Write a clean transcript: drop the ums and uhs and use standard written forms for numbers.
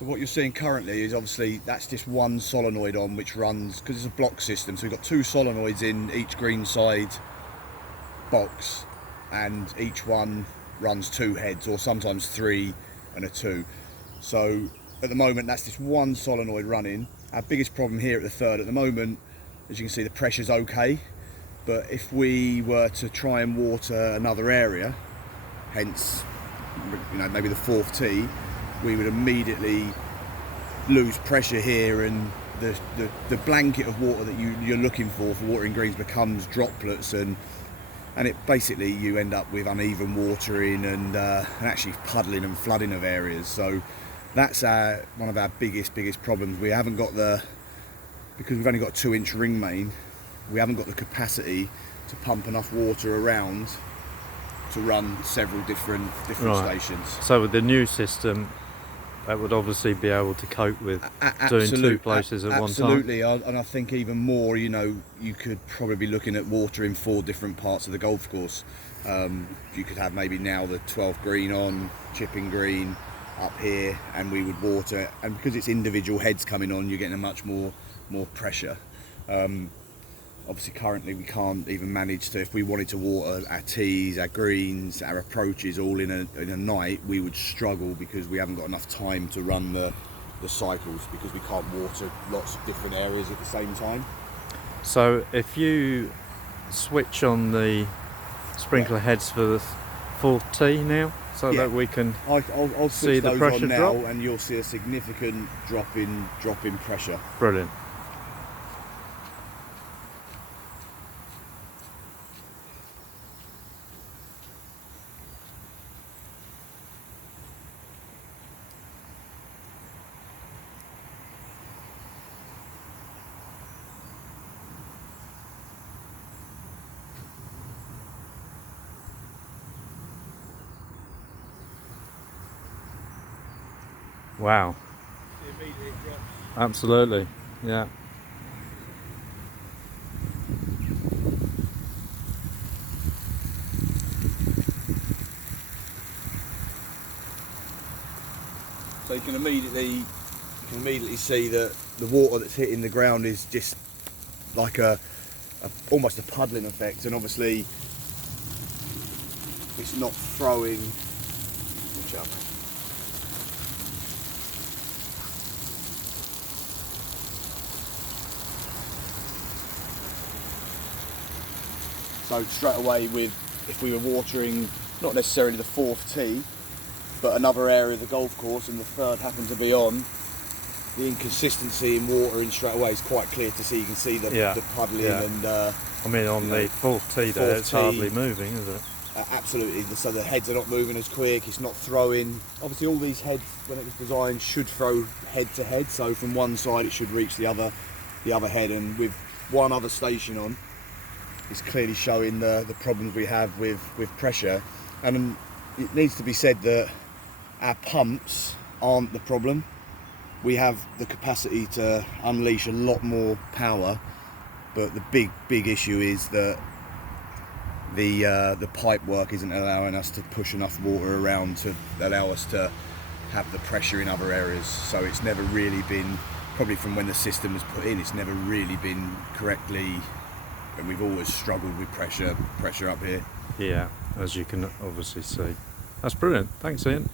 So what you're seeing currently is obviously that's just one solenoid on which runs, because it's a block system, so we've got 2 solenoids in each green side box, and each one runs 2 heads, or sometimes 3 and a 2. So at the moment that's just one solenoid running. Our biggest problem here at the third at the moment, as you can see, the pressure's okay, but if we were to try and water another area, hence maybe the 4th tee, we would immediately lose pressure here, and the blanket of water that you're looking for watering greens becomes droplets, and it basically you end up with uneven watering and actually puddling and flooding of areas. So that's one of our biggest problems. We haven't got because we've only got a 2-inch ring main, we haven't got the capacity to pump enough water around to run several different stations. So with the new system, that would obviously be able to cope with doing 2 places at one time. Absolutely, and I think even more, you could probably be looking at watering 4 different parts of the golf course. You could have maybe now the 12th green on, chipping green up here, and we would water, and because it's individual heads coming on, you're getting a much more pressure. Obviously currently we can't even manage to, if we wanted to water our tees, our greens, our approaches all in a night, we would struggle because we haven't got enough time to run the cycles, because we can't water lots of different areas at the same time. So if you switch on the sprinkler heads for the 4th tee now, so that we can I'll see the pressure now, drop, and you'll see a significant drop in pressure. Brilliant. Wow. Absolutely, yeah. So you can immediately see that the water that's hitting the ground is just like almost a puddling effect, and obviously it's not throwing. Watch out. So straight away, if we were watering not necessarily the 4th tee, but another area of the golf course, and the 3rd happened to be on, the inconsistency in watering straight away is quite clear to see. You can see the puddling, and I mean, on the 4th tee there, it's hardly moving, is it? Absolutely. So the heads are not moving as quick. It's not throwing. Obviously, all these heads, when it was designed, should throw head to head. So from one side, it should reach the other head. And with one other station on, it's clearly showing the problems we have with pressure. And it needs to be said that our pumps aren't the problem. We have the capacity to unleash a lot more power, but the big issue is that the pipe work isn't allowing us to push enough water around to allow us to have the pressure in other areas. So it's never really been, probably from when the system was put in, it's never really been correctly, and we've always struggled with pressure up here. Yeah, as you can obviously see. That's brilliant. Thanks, Ian.